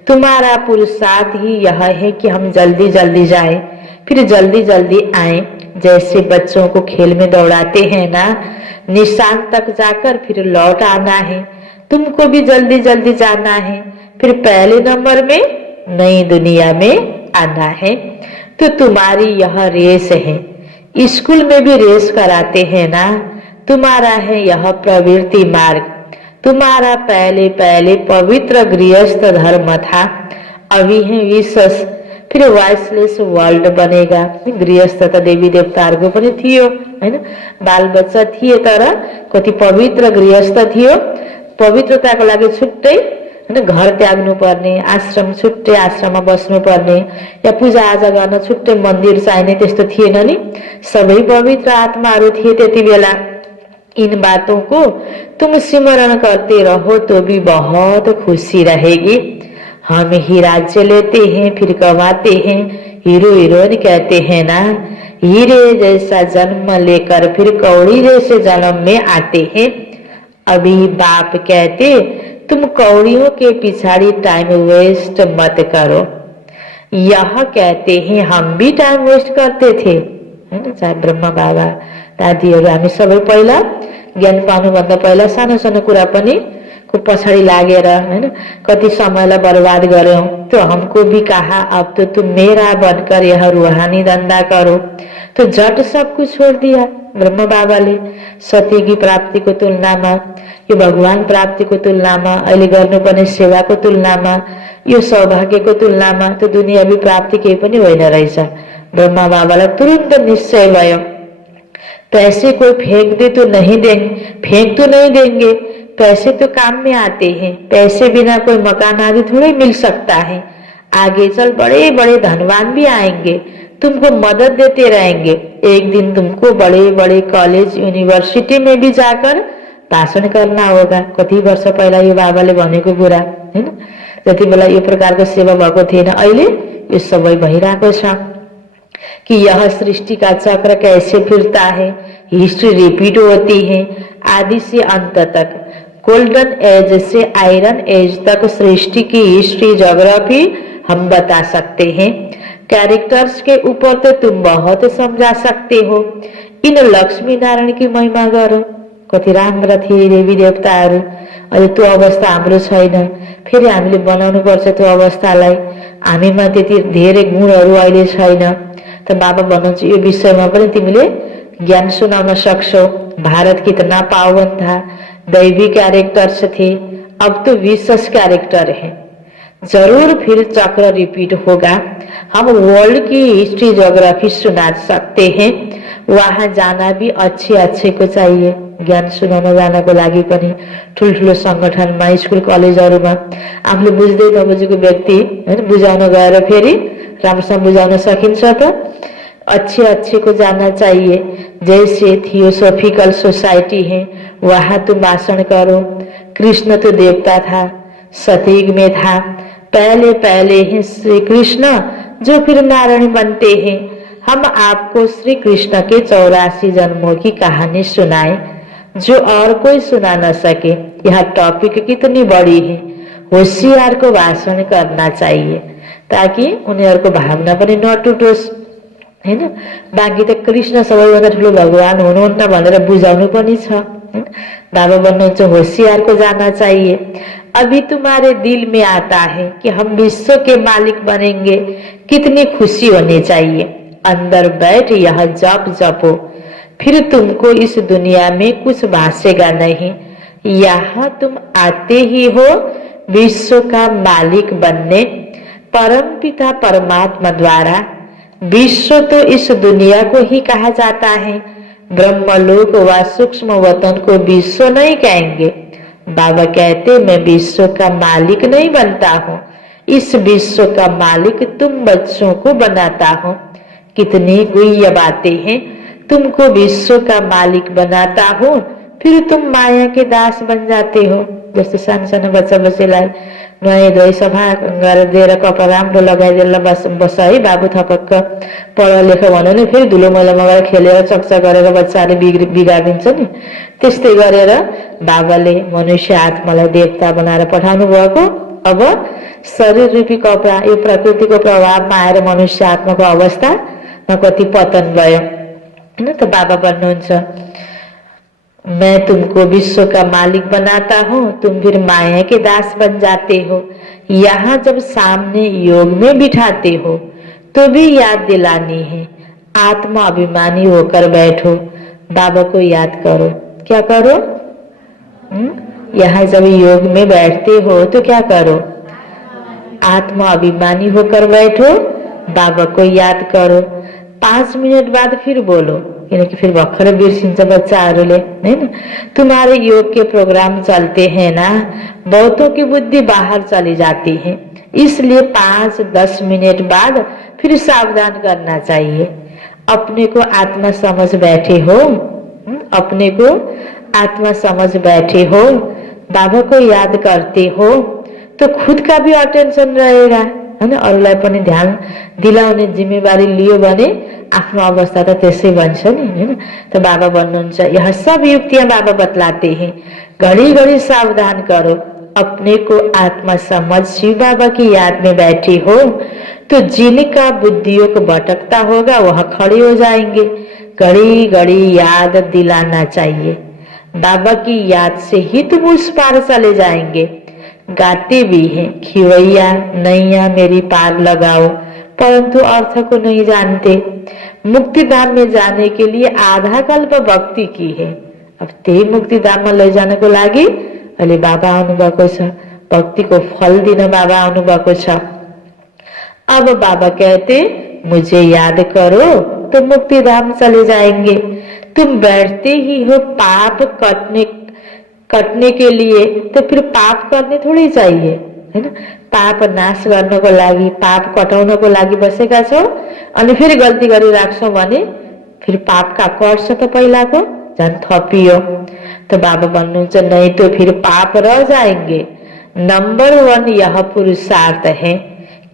तुम्हारा पुरुषार्थ ही यह है कि हम जल्दी जल्दी जाए फिर जल्दी जल्दी आए। जैसे बच्चों को खेल में दौड़ाते हैं ना, निशान तक जाकर फिर लौट आना है। तुमको भी जल्दी जल्दी जाना है, फिर पहले नंबर में नई दुनिया में आना है। तो तुम्हारी यह रेस है। स्कूल में भी रेस कराते हैं ना, तुम्हारा है यह प्रवृत्ति मार्ग। तुम्हारा पहले पहले पवित्र गृहस्थ धर्म था, अभी है विशेष, फिर वाइसलेस वर्ल्ड बनेगा। गृहस्थ त देवी देवताहरूको पनि थियो हैन, बाल बच्चा थिए तर कति पवित्र गृहस्थ थियो। पवित्रताको लागि छुट्टै हैन घर त्याग्नु पर्ने, आश्रम छुट्टै आश्रममा बस्नु पर्ने, या पूजा आजा गर्न छुट्टै मन्दिर चाहिने, त्यस्तो थिएन नि। सबै पवित्र आत्माहरू थिए त्यति बेला। इन बातों को तुम स्मरण करते रहो तो भी बहुत खुशी रहेगी। हम ही राज्य लेते हैं फिर कमाते हैं, हीरो हीरोइन कहते हैं ना। हीरे जैसा जन्म लेकर फिर कौड़ी जैसे जन्म में आते हैं। अभी बाप कहते तुम कौड़ियों के पिछाड़ी टाइम वेस्ट मत करो। यह कहते हैं हम भी टाइम वेस्ट करते थे हैन, चाहे ब्रह्मा बाबा दादीहरू हामी सबै पहिला ज्ञान पाउनुभन्दा पहिला सानो सानो कुरा पनि को पछाडि लागेर हैन कति समयलाई बर्बाद गर्यौं। तो हमको भी कहा अब तो तुम मेरा बनकर यह रूहानी धंधा करो, तो झट सब कुछ छोड़ दिया ब्रह्मा बाबाले। सती की प्राप्तिको तुलनामा, यो भगवान प्राप्तिको तुलनामा, अहिले गर्नुपर्ने सेवाको तुलनामा, यो सौभाग्यको तुलनामा तो दुनियावी प्राप्ति केही पनि होइन रहेछ। ब्रह्मा बाबालाई तुरंत निश्चय भयो, पैसे कोई फेंक दे तो नहीं देंगे, फेंक तो नहीं देंगे, पैसे तो काम में आते हैं। पैसे बिना कोई मकान आदि थोड़ी मिल सकता है। आगे चल बड़े बड़े धनवान भी आएंगे, तुमको मदद देते रहेंगे। एक दिन तुमको बड़े बड़े कॉलेज यूनिवर्सिटी में भी जाकर भाषण करना होगा। कति वर्ष पहिला यो बाबाले भनेको कुरा हैन, जति बेला यो प्रकारको सेवा भएको थिएन, अहिले यो सबै भइरहेको छ कि यह सृष्टि का चक्र कैसे फिरता है। हिस्ट्री रिपीट होती है आदि से अंत तक। गोल्डन एज से आयरन एज तक सृष्टि की हिस्ट्री ज्योग्राफी हम बता सकते हैं। कैरेक्टर्स के ऊपर तो तुम बहुत समझा सकते हो। इन लक्ष्मी नारायण की महिमा करो। कति राम्रा थिए देवी देवताहरू, अहिले त्यो अवस्था हाम्रो छैन। फेरि हामीले बनाउनु पर्छ त्यो अवस्थालाई। हामीमा त्यति धेरै गुणहरू अहिले छैन। तो बाबा भन्नुहुन्छ यो विषयमा पनि तिमीले ज्ञान सुनाउन सक्छौ। भारत कितना पावन था, दैवी कैरेक्टर्स थे, अब तो विशेष कैरेक्टर है। जरूर फिर चक्र रिपीट होगा। हम वर्ल्ड की हिस्ट्री ज्योग्राफी सुना सकते हैं। वहां जाना भी अच्छे को चाहिए। ज्ञान सुनाउन जानको लागि पनि ठुल्ठुलो संगठनमा, स्कुल कलेजहरूमा आफूले बुझ्दै नबुझेको व्यक्ति हैन बुझाउन गएर फेरि राम्रोसँग बुझाउन सकिन्छ त। अच्छे को जाना चाहिए। जैसे थियोसॉफिकल सोसाइटी है, वहां तुम भाषण करो। कृष्ण तो देवता था, सतयुग में था। पहले पहले ही श्री कृष्ण जो फिर नारायण बनते हैं। हम आपको श्री कृष्ण के 84 जन्मों की कहानी सुनाए जो और कोई सुना न सके। यह टॉपिक कितनी बड़ी है। होशियार को भाषण करना चाहिए ताकि उनीहरूको भावना पनि नटुटोस् हैन। बाँकी त कृष्ण सबैभन्दा ठुलो भगवान हुनुहुन्न भनेर बुझाउनु पनि छ। बाबा भन्नुहुन्छ होशियार को जाना चाहिए। अभी तुम्हारे दिल में आता है कि हम विश्व के मालिक बनेंगे, कितनी खुशी होनी चाहिए। अंदर बैठ यह जप जपो, फिर तुमको इस दुनिया में कुछ भासेगा नहीं। यहाँ तुम आते ही हो विश्व का मालिक बनने, परम पिता परमात्मा द्वारा। विश्व तो इस दुनिया को ही कहा जाता है। ब्रह्मलोक व सूक्ष्म वतन को विश्व नहीं कहेंगे। बाबा कहते मैं विश्व का मालिक नहीं बनता हूँ, इस विश्व का मालिक तुम बच्चों को बनाता हूँ। कितनी गुह्य बातें हैं। तुमको विश्व का मालिक बनाता हूँ, फिर तुम माया के दास बन जाते हो। जस्तो सानो सानो बच्चा बच्चीलाई नुहाई धोई सफा गरेर कपडा राम्रो लगाइदिएर बस है बाबु थपक्क पढ लेख भन्यो नि फेरि धुलो मैलामा गएर खेलेर चकचा गरेर बच्चाले बिगारिदिन्छ नि। त्यस्तै गरेर बाबाले मनुष्य आत्मालाई देवता बनाएर पठाउनु भएको। अब शरीर रूपी कपडा यो प्रकृतिको प्रभावमा आएर मनुष्य आत्माको अवस्थामा कति पतन भयो हैन त। बाबा भन्नुहुन्छ मैं तुमको विश्व का मालिक बनाता हूँ, तुम फिर माया के दास बन जाते हो। यहाँ जब सामने योग में बिठाते हो तो भी याद दिलानी है, आत्मा अभिमानी होकर बैठो। बाबा को याद करो। क्या करो? यहाँ जब योग में बैठते हो तो क्या करो? आत्मा अभिमानी होकर बैठो, बाबा को याद करो। 5 मिनट बाद फिर बोलो, किनकि फिर भर्खर बिर्सिन्छ बच्चाहरूले हैन। तुम्हारे योग के प्रोग्राम चलते हैं ना, बहुतों की बुद्धि बाहर चली जाती है, इसलिए 5-10 मिनट बाद फिर सावधान करना चाहिए। अपने को आत्मा समझ बैठे हो, अपने को आत्मा समझ बैठे हो, बाबा को याद करते हो तो खुद का भी अटेन्सन रहेगा हैन। अरूलाई पनि ध्यान दिलाउने जिम्मेवारी लियो भने आफ्नो अवस्था त त्यसै बन्छ नि हैन। तो बाबा भन्नुहुन्छ यह सब युक्तियां बाबा बतलाते हैं, घड़ी घड़ी सावधान करो। अपने को आत्मा समझ शिव बाबा की याद में बैठे हो तो जिनका बुद्धियों को भटकता होगा वह खड़े हो जाएंगे। घड़ी घड़ी याद दिलाना चाहिए, बाबा की याद से ही तुम उस पार चले जाएंगे। गाते भी हैं खिवैया नैया मेरी पार लगाओ, परंतु अर्थ को नहीं जानते। मुक्तिधाम में जाने के लिए आधा कल्प भक्ति की है। अब त्यही मुक्तिधाममा लैजानको लागि अहिले बाबा आउनुभएको छ, भक्तिको फल दिन बाबा आउनुभएको छ। अब बाबा कहते मुझे याद करो तो मुक्तिधाम चले जाएंगे। तुम बैठते ही हो पाप कटने के लिए, तो फिर पाप करने थोड़ी चाहिए हैन। पाप नाश गर्नको लागि, पाप कटाउनको लागि बसेका छौ अनि फेरि गल्ती गरिराख्छौ भने फिर पापका कर्ष त पहिलाको झन् थपियो। तो बाबा भन्नुहुन्छ नहीं तो फिर पाप रह जाएंगे। नंबर 1 यह पुरुषार्थ है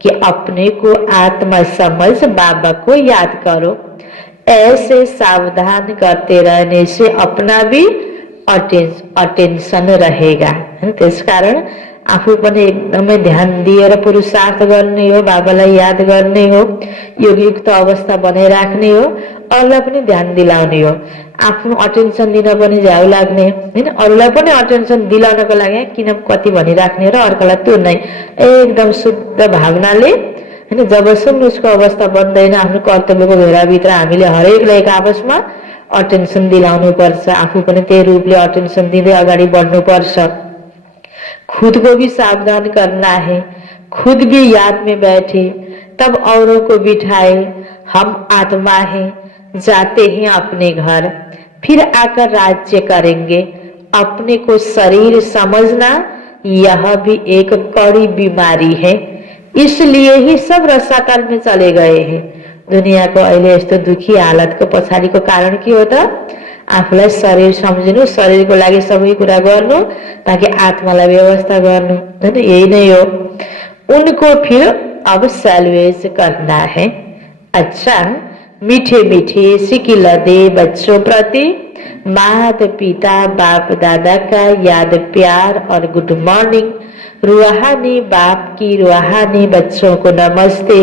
कि अपने को आत्मा समझ बाबा को याद करो। ऐसे सावधान करते रहने से अपना भी अटेन्सन रहेगा। त्यस कारण आफू पनि एकदमै ध्यान दिएर पुरुषार्थ गर्ने हो, बाबालाई याद गर्ने हो, योगयुक्त अवस्था बनाइराख्ने हो, अरूलाई पनि ध्यान दिलाउने हो। आफ्नो अटेन्सन दिन पनि झ्याउ लाग्ने हैन, अरूलाई पनि अटेन्सन दिलाउनको लागि किन कति भनिराख्ने र अर्कालाई त्यो नै एकदम शुद्ध भावनाले हैन। जबसम्म उसको अवस्था बन्दैन आफ्नो कर्तव्यको घेराभित्र हामीले हरेकलाई एक आपसमा अटेन्सन दिलाउनु पर्छ। आफू पनि त्यही रूपले अटेन्सन दिँदै अगाडि बढ्नु पर्छ। खुद को भी सावधान करना है, खुद भी याद में बैठे तब औरों को बिठाए। हम आत्मा हैं, जाते हैं अपने घर, फिर आकर राज्य करेंगे। अपने को शरीर समझना यह भी एक कड़ी बीमारी है, इसलिए ही सब रसातल में चले गए हैं। दुनियाँको अहिले यस्तो दुखी हालतको पछाडिको कारण के हो त? आफूलाई शरीर सम्झिनु, शरीरको लागि सबै कुरा गर्नु ताकि आत्मालाई व्यवस्था गर्नु हैन, यही नै हो। उनको फिर अब सैल्वेज करना है। अच्छा, मीठे मीठे सिकिल दे बच्चों प्रति माता पिता बाप दादा का याद प्यार और गुड मॉर्निंग। रूहानी बाप की रूहानी बच्चों को नमस्ते,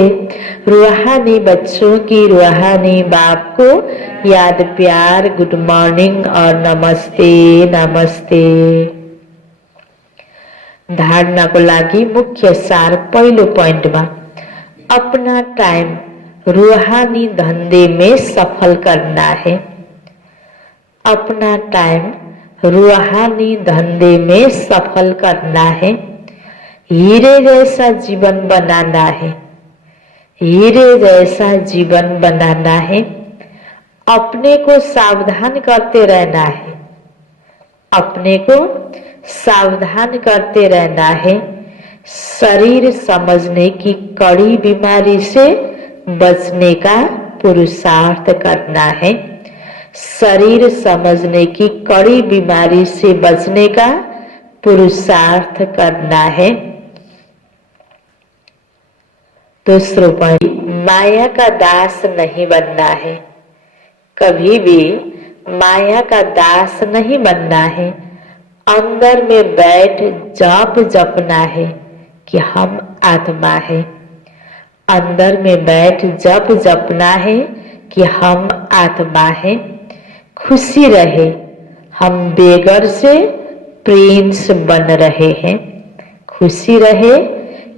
रूहानी बच्चों की रूहानी बाप को याद प्यार गुड मॉर्निंग और नमस्ते नमस्ते। धारणा को लागि मुख्य सार पहिलो पोइन्टमा अपना टाइम रूहानी धंधे में सफल करना है। अपना टाइम रूहानी धंधे में सफल करना है। हीरे जैसा जीवन बनाना है, हीरे जैसा जीवन बनाना है। अपने को सावधान करते रहना है, अपने को सावधान करते रहना है। शरीर समझने की कड़ी बीमारी से बचने का पुरुषार्थ करना है। शरीर समझने की कड़ी बीमारी से बचने का पुरुषार्थ करना है। दूसरों पर माया का दास नहीं बनना है, कभी भी माया का दास नहीं बनना है। अंदर में बैठ जाप जपना है कि हम आत्मा है। अंदर में बैठ जप जपना है कि हम आत्मा है। खुशी रहे, हम बेगर से प्रिंस बन रहे हैं। खुशी रहे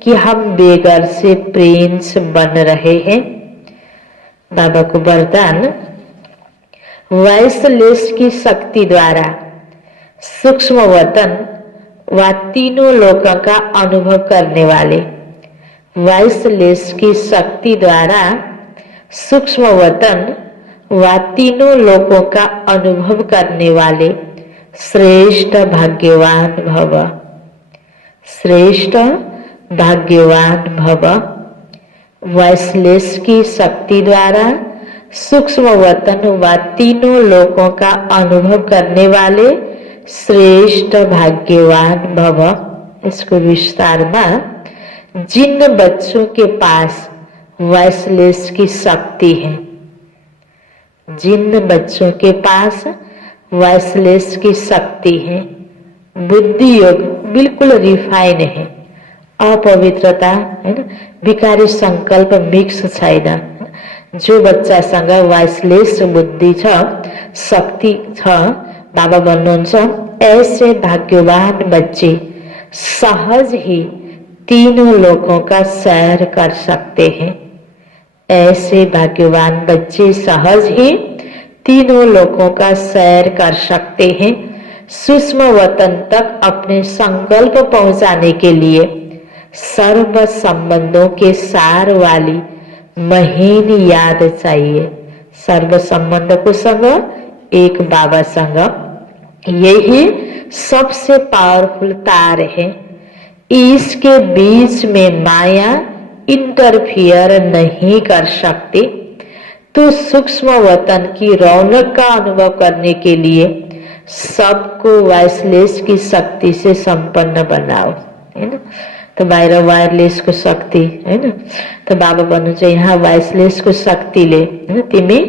कि हम बेगर से प्रिंस बन रहे हैं। बाबा को वरदान, वैसलेस की शक्ति द्वारा सूक्ष्म वतन व तीनों लोकों का अनुभव करने वाले, वैसलेस की शक्ति द्वारा सूक्ष्म वतन व तीनों लोकों का अनुभव करने वाले श्रेष्ठ भाग्यवान भव, श्रेष्ठ भाग्यवान भव। वैसलेस की शक्ति द्वारा सूक्ष्म वतन व तीनों लोकों का अनुभव करने वाले श्रेष्ठ भाग्यवान भव। इसको विस्तार में, जिन बच्चों के पास वैसलेस की शक्ति है, जिन बच्चों के पास वैसलेस की शक्ति है, बुद्धि योग बिल्कुल रिफाइन है, अपवित्रता है ना, विकारी संकल्प मिक्स छैन, जो बच्चासँग वैसलेस बुद्धि छ, शक्ति छ, बाबा भन्नुहुन्छ ऐसे भाग्यवान बच्चे सहज ही तीनों लोकों का सैर कर सकते हैं। ऐसे भाग्यवान बच्चे सहज ही तीनों लोकों का सैर कर सकते हैं। सूक्ष्म वतन तक अपने संकल्प पहुंचाने के लिए सर्व संबंधों के सार वाली महीन याद चाहिए। सर्व संबंध को संग एक बाबा संग, यही सबसे पावरफुल तार है। इसके बीच में माया इंटरफियर नहीं कर सकती। तो सूक्ष्म वतन की रौनक का अनुभव करने के लिए सबको वैसलेस की शक्ति से संपन्न बनाओ, है ना। तो बाहिर वायरलेस को शक्ति, है ना। तो बाबा भन्नुहुन्छ यहाँ वायरलेस को शक्ति ले, हैन, तिमी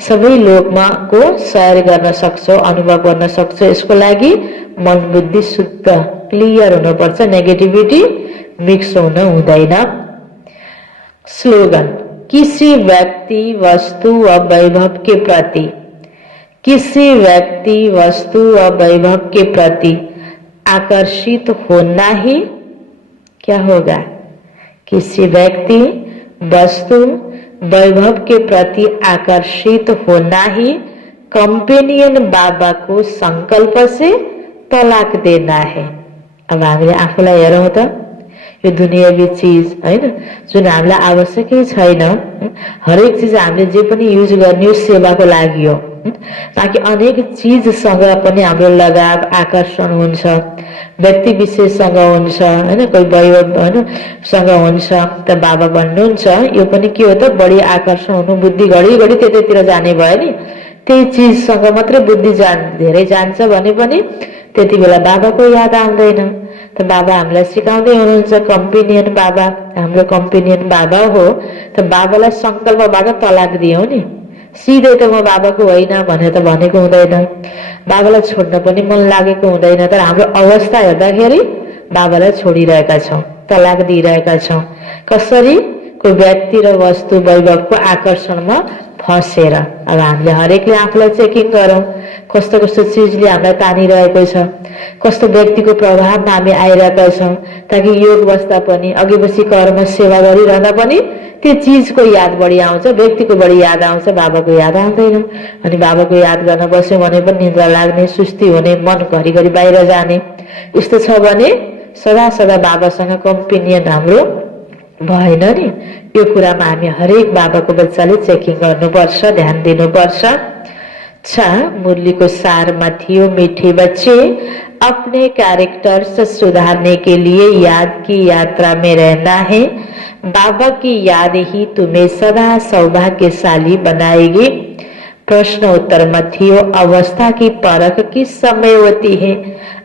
सबै लोकमा को सैर गर्न सक्छौ, अनुभव गर्न सक्छौ। यसको लागि मन बुद्धि शुद्ध क्लियर हुनुपर्छ, नेगेटिभिटी मिक्स हुन हुँदैन। स्लोगन, किसी व्यक्ति वस्तु व वैभव के प्रति, किसी व्यक्ति वस्तु व वैभव के प्रति आकर्षित होना ही क्या होगा? किसी व्यक्ति वस्तु वैभव के प्रति आकर्षित होना ही कम्पेनियन बाबा को संकल्प से तलाक देना है। अब हामीले आफूलाई हेरौँ त, यो दुनियावी चीज हैन, जुन हामीलाई आवश्यकै छैन, हरेक चीज हामीले जे पनि युज गर्ने सेवाको लागि हो। ताकि अनेक चीजसँग पनि हाम्रो लगाव आकर्षण हुन्छ, व्यक्ति विशेषसँग हुन्छ, हैन, कोही वैभव हैन सँग हुन्छ। त बाबा भन्नुहुन्छ यो पनि के हो त, बढी आकर्षण हुनु, बुद्धि घडी घडी त्यतैतिर जाने भयो नि, त्यही चीजसँग मात्रै बुद्धि धेरै जान्छ भने पनि त्यति बेला बाबाको याद आउँदैन। त बाबा हामीलाई सिकाउँदै हुनुहुन्छ, कम्पेनियन बाबा हाम्रो कम्पेनियन बाबा हो। त बाबालाई संकल्पबाट तलाक दियौ नि, सिधै त म बाबाको होइन भनेर त भनेको हुँदैन, बाबालाई छोड्न पनि मन लागेको हुँदैन। तर हाम्रो अवस्था हेर्दाखेरि बाबालाई छोडिरहेका छौँ, तलाक दिइरहेका छौँ। कसरी? कोही व्यक्ति र वस्तु वैभवको आकर्षणमा फसेर। अब हामीले हरेकले आफूलाई चेकिङ गरौँ, कस्तो कस्तो चिजले हामीलाई तानिरहेको छ, कस्तो व्यक्तिको प्रभावमा हामी आइरहेका छौँ। ताकि योग बस्दा पनि, अघि पछि कर्म सेवा गरिरहँदा पनि त्यो चिजको याद बढी आउँछ, व्यक्तिको बढी याद आउँछ, बाबाको याद आउँदैन। अनि बाबाको याद गर्न बस्यो भने पनि निद्रा लाग्ने, सुस्ती हुने, मन घरिघरि बाहिर जाने। यस्तो छ भने सदा सदा बाबासँग कम्पेनियन हाम्रो भएन नि। यो कुरामा हामी हरेक बाबाको बच्चाले चेकिङ गर्नुपर्छ, ध्यान दिनुपर्छ। मुरली को सार में थियो, मीठे बच्चे अपने कैरेक्टर से सुधारने के लिए याद की यात्रा में रहना है। बाबा की याद ही तुम्हें सदा सौभाग्यशाली बनाएगी। प्रश्न उत्तर में थियो, अवस्था की परख किस समय होती है?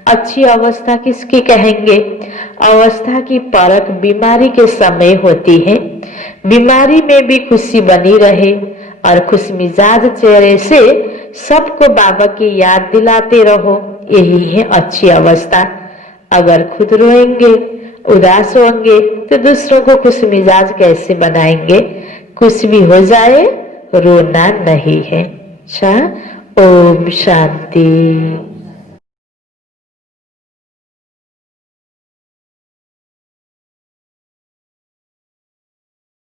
अच्छी अवस्था किसकी कहेंगे? अवस्था की परख बीमारी के समय होती है। बीमारी में भी खुशी बनी रहे और खुश मिजाज चेहरे से सबको बाबा की याद दिलाते रहो, यही है अच्छी अवस्था। अगर खुद रोएंगे, उदास होंगे तो दूसरों को खुश मिजाज कैसे बनाएंगे? कुछ भी हो जाए रोना नहीं है। अच्छा, ओम शांति।